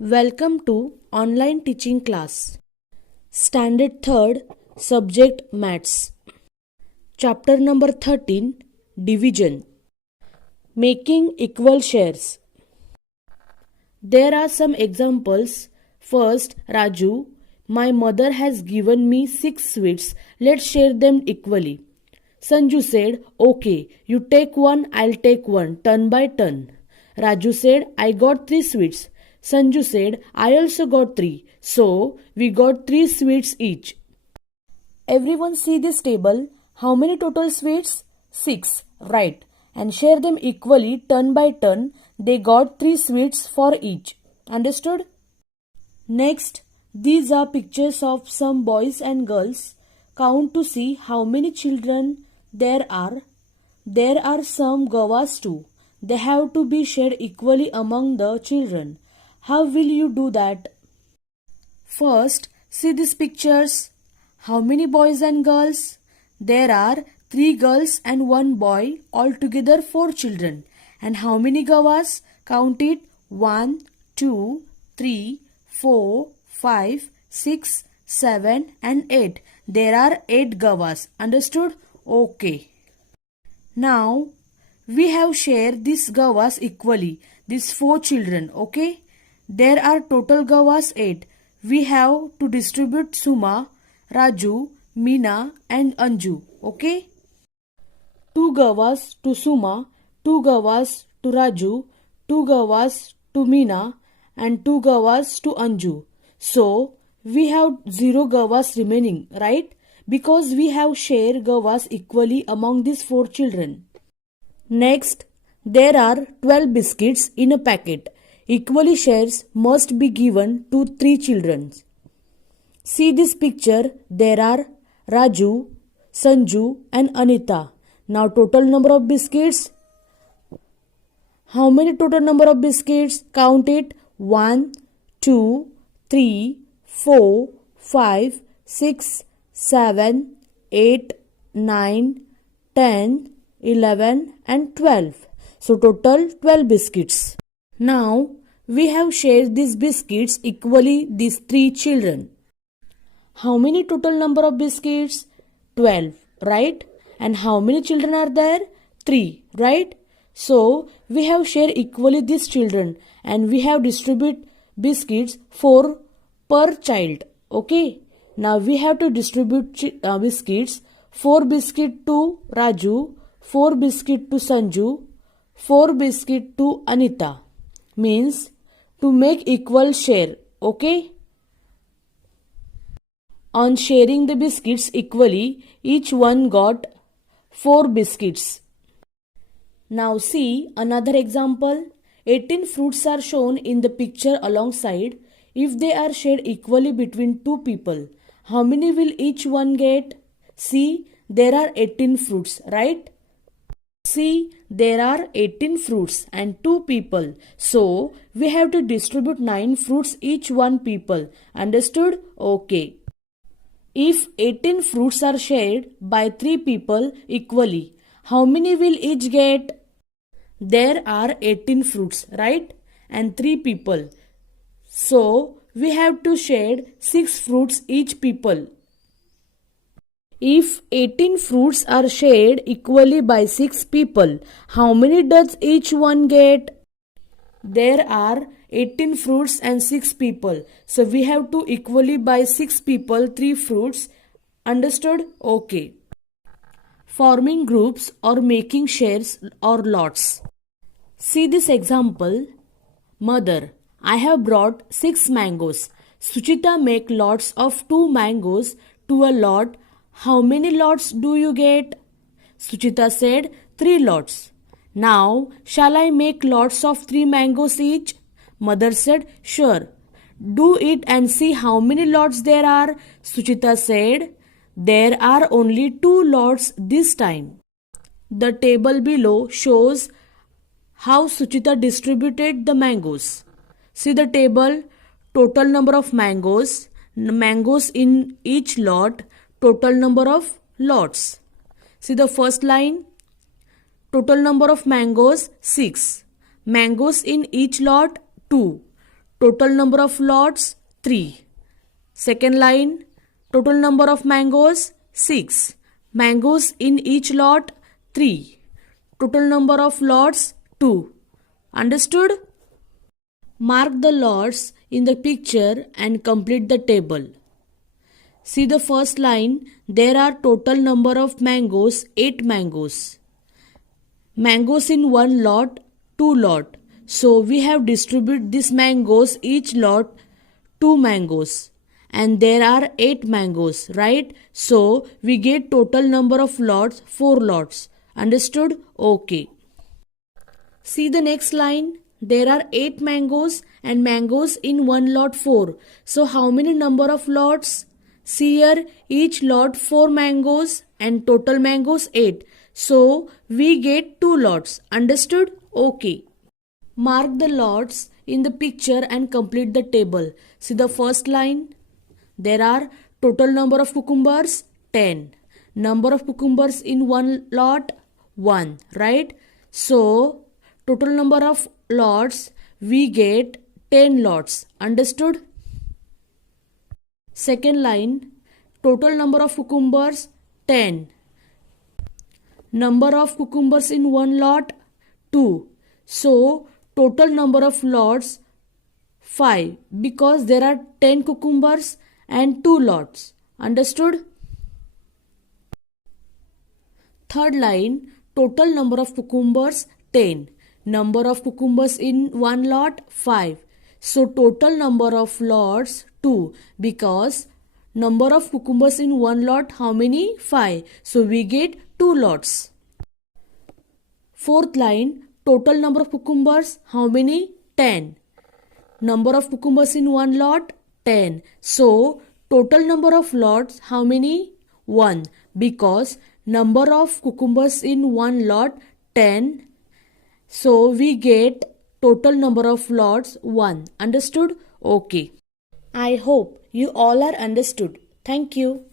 Welcome to online teaching class. Standard 3rd, subject Maths. Chapter number 13, Division. Making equal shares. There are some examples. First, Raju, my mother has given me 6 sweets. Let's share them equally. Sanju said, okay, you take one, I'll take one, turn by turn. Raju said, I got 3 sweets. Sanju said, I also got 3. So, we got 3 sweets each. Everyone see this table. How many total sweets? 6. Right. And share them equally, turn by turn. They got 3 sweets for each. Understood? Next, these are pictures of some boys and girls. Count to see how many children there are. There are some gavas too. They have to be shared equally among the children. How will you do that? First, see these pictures. How many boys and girls? There are 3 girls and 1 boy, altogether 4 children. And how many gavas? Count it. 1, 2, 3, 4, 5, 6, 7 and 8. There are 8 gavas. Understood? Okay. Now, we have shared these gavas equally. These 4 children. Okay? There are total gavas 8. We have to distribute Suma, Raju, Meena and Anju. Okay? 2 gavas to Suma, 2 gavas to Raju, 2 gavas to Meena and 2 gavas to Anju. So, we have 0 gavas remaining, right? Because we have shared gavas equally among these 4 children. Next, there are 12 biscuits in a packet. Equally shares must be given to 3 children. See this picture. There are Raju, Sanju and Anita. Now total number of biscuits. How many total number of biscuits? Count it. 1, 2, 3, 4, 5, 6, 7, 8, 9, 10, 11 and 12. So total 12 biscuits. Now we have shared these biscuits equally these 3 children. How many total number of biscuits? 12, right? And how many children are there? 3, right? So we have shared equally these children and we have distributed biscuits 4 per child. Okay? Now we have to distribute biscuits. 4 biscuit to Raju, 4 biscuit to Sanju, 4 biscuit to Anita. Means to make equal share. Okay? On sharing the biscuits equally, each one got 4 biscuits. Now see another example. 18 fruits are shown in the picture alongside. If they are shared equally between 2 people, how many will each one get? See, there are 18 fruits, right? See, there are 18 fruits and 2 people. So, we have to distribute 9 fruits each one people. Understood? Okay. If 18 fruits are shared by 3 people equally, how many will each get? There are 18 fruits, right? And 3 people. So, we have to share 6 fruits each people. If 18 fruits are shared equally by 6 people, how many does each one get? There are 18 fruits and 6 people. So we have to equally by 6 people 3 fruits. Understood? Okay. Forming groups or making shares or lots. See this example. Mother, I have brought 6 mangoes. Suchita make lots of 2 mangoes to a lot. How many lots do you get? Suchita said 3 lots. Now, shall I make lots of 3 mangoes each? Mother said, sure. Do it and see how many lots there are. Suchita said, there are only 2 lots this time. The table below shows how Suchita distributed the mangoes. See the table, total number of mangoes in each lot, total number of lots. See the first line, total number of mangoes 6. Mangoes in each lot 2. total number of lots 3. Second line, total number of mangoes 6. Mangoes in each lot 3. Total number of lots 2. Understood? Mark the lots in the picture and complete the table. See the first line, there are total number of mangoes 8 mangoes. Mangoes in one lot 2 lot. So we have distributed these mangoes each lot 2 mangoes. And there are 8 mangoes, right? So we get total number of lots 4 lots. Understood? Okay. See the next line. There are 8 mangoes and mangoes in one lot 4. So how many number of lots? See here, each lot 4 mangoes and total mangoes 8. So we get 2 lots. Understood? Okay. Mark the lots in the picture and complete the table. See the first line. There are total number of cucumbers 10. Number of cucumbers in one lot 1, right? So total number of lots we get 10 lots. Understood? Second line, total number of cucumbers 10. Number of cucumbers in one lot 2. So total number of lots 5 because there are 10 cucumbers and 2 lots. Understood? Third line, total number of cucumbers 10. Number of cucumbers in one lot 5. So total number of lots 2 because number of cucumbers in one lot how many? 5. So we get 2 lots. Fourth line, total number of cucumbers how many? 10. Number of cucumbers in one lot 10. So total number of lots how many? 1 because number of cucumbers in one lot 10. So we get total number of lots 1. Understood? Okay. I hope you all are understood. Thank you.